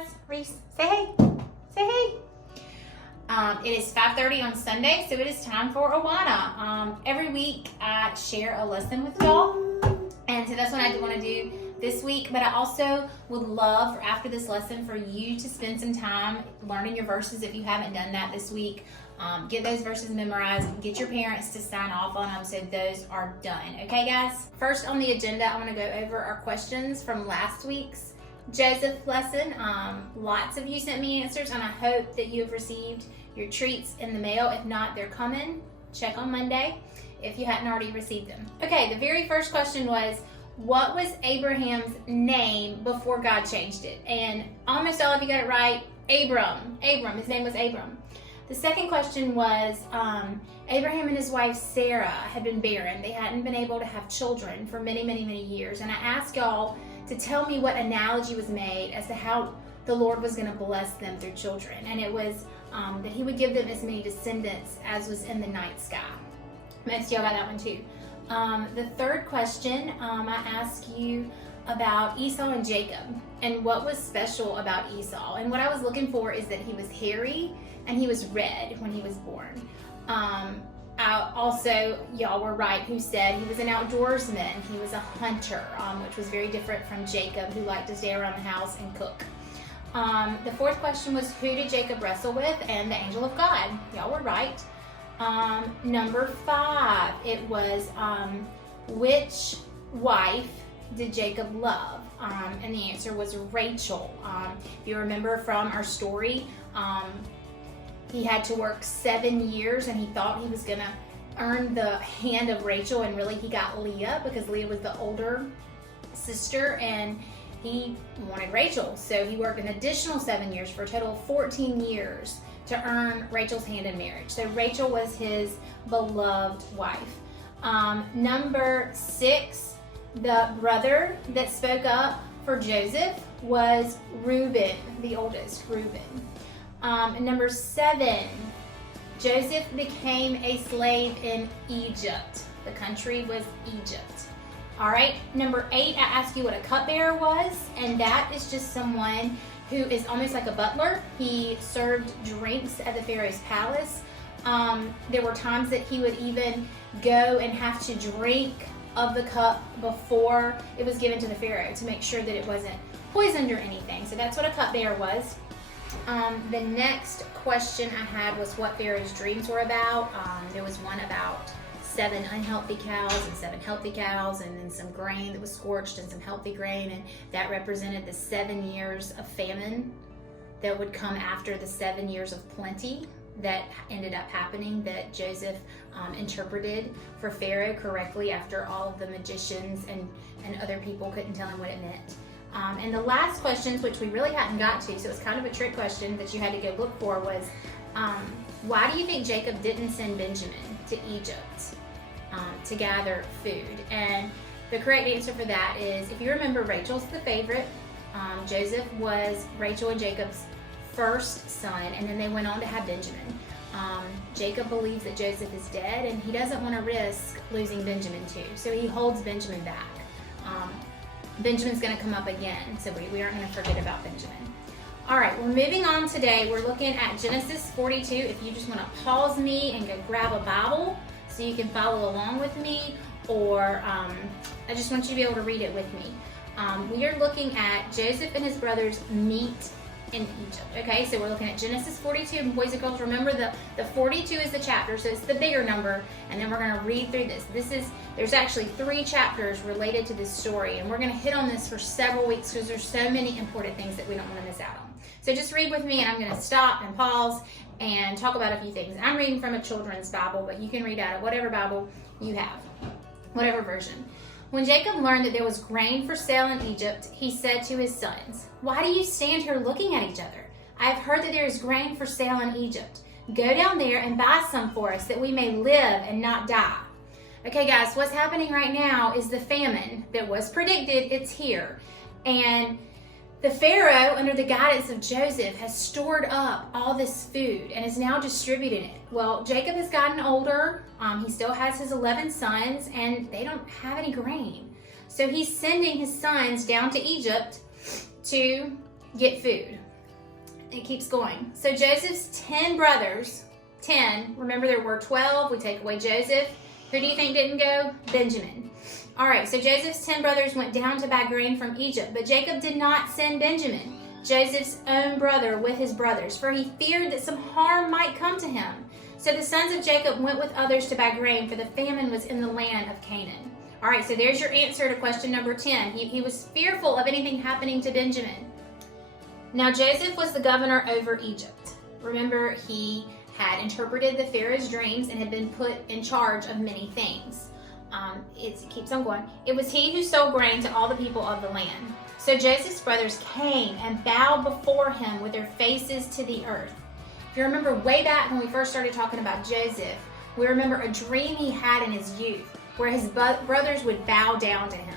guys. Reese, say hey. Say hey. It is 5:30 on Sunday, so it is time for Awana. Every week I share a lesson with y'all, and so that's what I want to do this week. But I also would love after this lesson for you to spend some time learning your verses if you haven't done that this week. Get those verses memorized, get your parents to sign off on them so those are done. Okay, guys? First on the agenda, I want to go over our questions from last week's Joseph lesson. Lots of you sent me answers, and I hope that you have received your treats in the mail. If not, they're coming. Check on Monday if you hadn't already received them. Okay, the very first question was, what was Abraham's name before God changed it? And almost all of you got it right. Abram. His name was Abram. The second question was, Abraham and his wife Sarah had been barren. They hadn't been able to have children for many, many, many years. And I asked y'all to tell me what analogy was made as to how the Lord was going to bless them through children. And it was that he would give them as many descendants as was in the night sky. Most of y'all got that one too. The third question, I asked you about Esau and Jacob and what was special about Esau. And what I was looking for is that he was hairy and he was red when he was born. Also, y'all were right who said he was an outdoorsman. He was a hunter, which was very different from Jacob, who liked to stay around the house and cook. The fourth question was, who did Jacob wrestle with? And the angel of God. Y'all were right. Number 5, it was which wife did Jacob love? And the answer was Rachel. If you remember from our story, he had to work 7 years, and he thought he was going to earn the hand of Rachel, and really he got Leah because Leah was the older sister, and he wanted Rachel. So he worked an additional 7 years for a total of 14 years to earn Rachel's hand in marriage. So Rachel was his beloved wife. Number 6, the brother that spoke up for Joseph was Reuben, the oldest, Reuben. Number 7, Joseph became a slave in Egypt. The country was Egypt. All right, number 8, I asked you what a cupbearer was, and that is just someone who is almost like a butler. He served drinks at the Pharaoh's palace. There were times that he would even go and have to drink of the cup before it was given to the Pharaoh to make sure that it wasn't poisoned or anything. So that's what a cupbearer was. The next question I had was what Pharaoh's dreams were about. There was one about 7 unhealthy cows and 7 healthy cows, and then some grain that was scorched and some healthy grain, and that represented the 7 years of famine that would come after the 7 years of plenty that ended up happening, that Joseph interpreted for Pharaoh correctly after all of the magicians and other people couldn't tell him what it meant. And the last questions, which we really hadn't got to, so it's kind of a trick question that you had to go look for, was why do you think Jacob didn't send Benjamin to Egypt to gather food? And the correct answer for that is, if you remember, Rachel's the favorite. Joseph was Rachel and Jacob's first son, and then they went on to have Benjamin. Jacob believes that Joseph is dead, and he doesn't want to risk losing Benjamin too, so he holds Benjamin back. Benjamin's going to come up again, so we aren't going to forget about Benjamin. All right, we're moving on today. We're looking at Genesis 42. If you just want to pause me and go grab a Bible so you can follow along with me, or I just want you to be able to read it with me. We are looking at Joseph and his brothers meet in Egypt. Okay, so we're looking at Genesis 42. And boys and girls, remember the 42 is the chapter, so it's the bigger number, and then we're going to read through this. There's actually 3 chapters related to this story, and we're going to hit on this for several weeks because there's so many important things that we don't want to miss out on. So just read with me, and I'm going to stop and pause and talk about a few things. I'm reading from a children's Bible, but you can read out of whatever Bible you have, whatever version. When Jacob learned that there was grain for sale in Egypt, he said to his sons, "Why do you stand here looking at each other? I have heard that there is grain for sale in Egypt. Go down there and buy some for us, that we may live and not die." Okay, guys, what's happening right now is the famine that was predicted. It's here. And the Pharaoh, under the guidance of Joseph, has stored up all this food and is now distributing it. Well, Jacob has gotten older. He still has his 11 sons, and they don't have any grain. So he's sending his sons down to Egypt to get food. it keeps going. So Joseph's 10 brothers, 10, remember there were 12, we take away Joseph. Who do you think didn't go? Benjamin. All right, so Joseph's 10 brothers went down to buy grain from Egypt, but Jacob did not send Benjamin, Joseph's own brother, with his brothers, for he feared that some harm might come to him. So the sons of Jacob went with others to buy grain, for the famine was in the land of Canaan. All right, so there's your answer to question number 10. He was fearful of anything happening to Benjamin. Now Joseph was the governor over Egypt. Remember, he had interpreted the Pharaoh's dreams and had been put in charge of many things. It keeps on going. It was he who sold grain to all the people of the land. So Joseph's brothers came and bowed before him with their faces to the earth. If you remember way back when we first started talking about Joseph, we remember a dream he had in his youth where his brothers would bow down to him.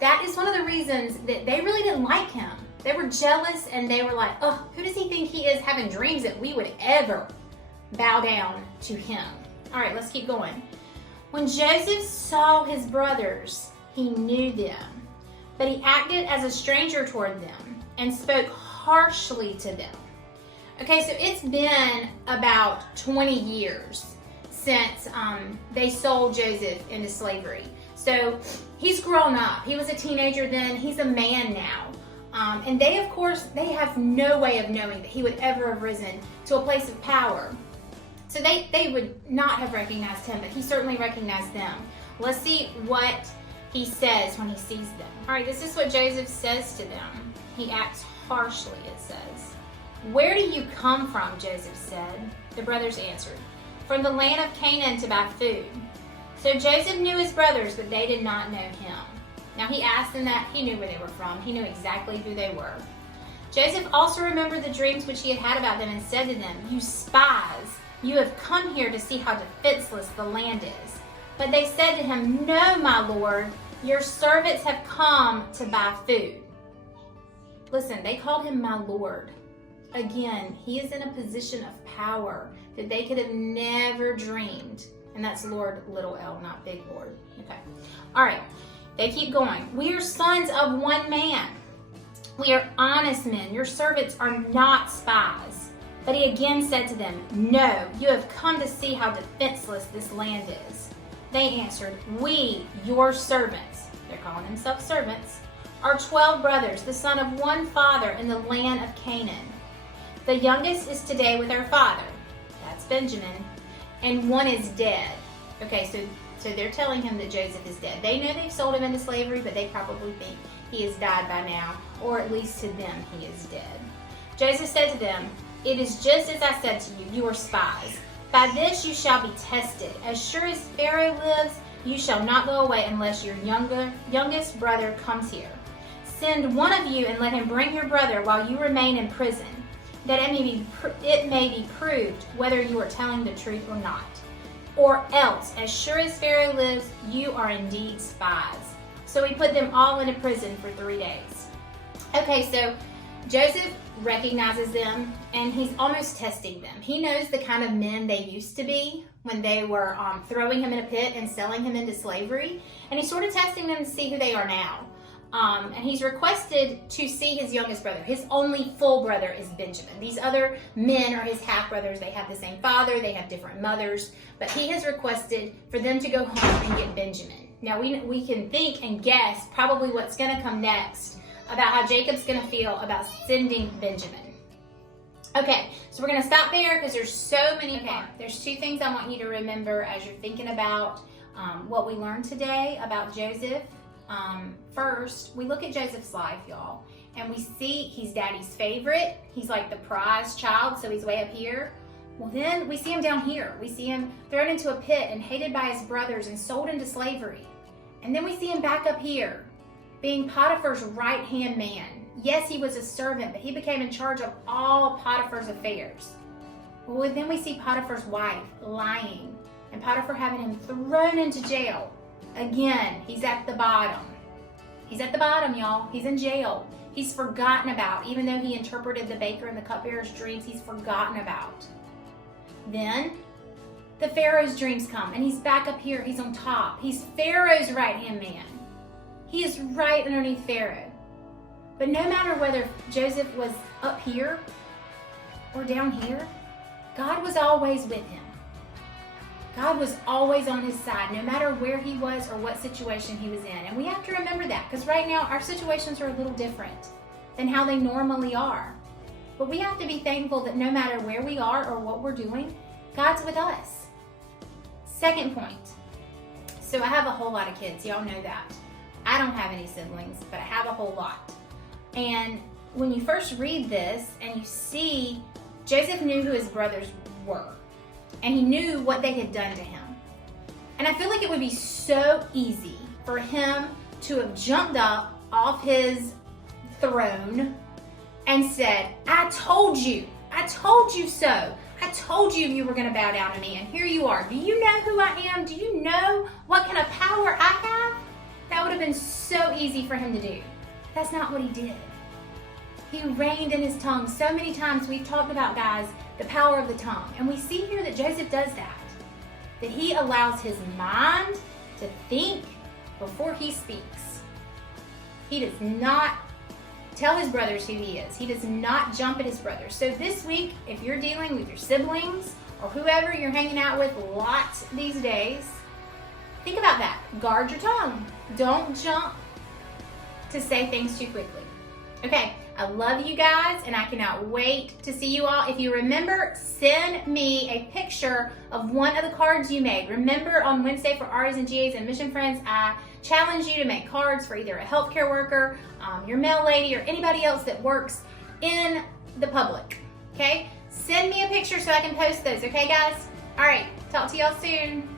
That is one of the reasons that they really didn't like him. They were jealous and they were like, oh, who does he think he is having dreams that we would ever bow down to him? All right, let's keep going. When Joseph saw his brothers, he knew them, but he acted as a stranger toward them and spoke harshly to them. Okay, so it's been about 20 years since they sold Joseph into slavery. So he's grown up. He was a teenager then. He's a man now. And they, of course, they have no way of knowing that he would ever have risen to a place of power. So they would not have recognized him, but he certainly recognized them. Let's see what he says when he sees them. All right, this is what Joseph says to them. He acts harshly, it says. Where do you come from, Joseph said. The brothers answered, from the land of Canaan to buy food. So Joseph knew his brothers, but they did not know him. Now he asked them that. He knew where they were from. He knew exactly who they were. Joseph also remembered the dreams which he had had about them and said to them, you spies, you have come here to see how defenseless the land is. But they said to him, no, my lord, your servants have come to buy food. Listen, they called him my lord. Again, he is in a position of power that they could have never dreamed. And that's Lord, little L, not big Lord. Okay. All right. They keep going. We are sons of one man. We are honest men. Your servants are not spies. But he again said to them, no, you have come to see how defenseless this land is. They answered, we, your servants, they're calling themselves servants, are 12 brothers, the son of one father in the land of Canaan. The youngest is today with our father, that's Benjamin, and one is dead. Okay, so they're telling him that Joseph is dead. They know they've sold him into slavery, but they probably think he has died by now, or at least to them he is dead. Joseph said to them, it is just as I said to you, you are spies. By this you shall be tested. As sure as Pharaoh lives, you shall not go away unless your youngest brother comes here. Send one of you and let him bring your brother while you remain in prison, that it may be proved whether you are telling the truth or not. Or else, as sure as Pharaoh lives, you are indeed spies. So he put them all into prison for 3 days. Okay, so Joseph recognizes them and he's almost testing them. He knows the kind of men they used to be when they were throwing him in a pit and selling him into slavery. And he's sort of testing them to see who they are now. And he's requested to see his youngest brother. His only full brother is Benjamin. These other men are his half-brothers. They have the same father. They have different mothers. But he has requested for them to go home and get Benjamin. Now, we can think and guess probably what's going to come next about how Jacob's going to feel about sending Benjamin. Okay, so we're going to stop there because there's so many parts. There's two things I want you to remember as you're thinking about what we learned today about Joseph. First, we look at Joseph's life, y'all, and we see he's daddy's favorite. He's like the prize child, so he's way up here. Well, then we see him down here. We see him thrown into a pit and hated by his brothers and sold into slavery. And then we see him back up here, being Potiphar's right-hand man. Yes, he was a servant, but he became in charge of all Potiphar's affairs. Well, then we see Potiphar's wife lying, and Potiphar having him thrown into jail. Again, he's at the bottom. He's at the bottom, y'all. He's in jail. He's forgotten about. Even though he interpreted the baker and the cupbearer's dreams, he's forgotten about. Then the Pharaoh's dreams come, and he's back up here. He's on top. He's Pharaoh's right-hand man. He is right underneath Pharaoh. But no matter whether Joseph was up here or down here, God was always with him. God was always on his side, no matter where he was or what situation he was in. And we have to remember that, because right now our situations are a little different than how they normally are. But we have to be thankful that no matter where we are or what we're doing, God's with us. Second point. So I have a whole lot of kids. Y'all know that. I don't have any siblings, but I have a whole lot. And when you first read this and you see Joseph knew who his brothers were, and he knew what they had done to him. And I feel like it would be so easy for him to have jumped up off his throne and said, I told you so. I told you you were going to bow down to me, and here you are. Do you know who I am? Do you know what kind of power I have? That would have been so easy for him to do. That's not what he did. He reined in his tongue. So many times we've talked about, guys, the power of the tongue. And we see here that Joseph does that. That he allows his mind to think before he speaks. He does not tell his brothers who he is. He does not jump at his brothers. So this week, if you're dealing with your siblings or whoever you're hanging out with lots these days, think about that. Guard your tongue. Don't jump to say things too quickly. Okay, I love you guys, and I cannot wait to see you all. If you remember, send me a picture of one of the cards you made. Remember, on Wednesday for RAs and GAs and Mission Friends, I challenge you to make cards for either a healthcare worker, your mail lady, or anybody else that works in the public, okay? Send me a picture so I can post those, okay, guys? All right, talk to y'all soon.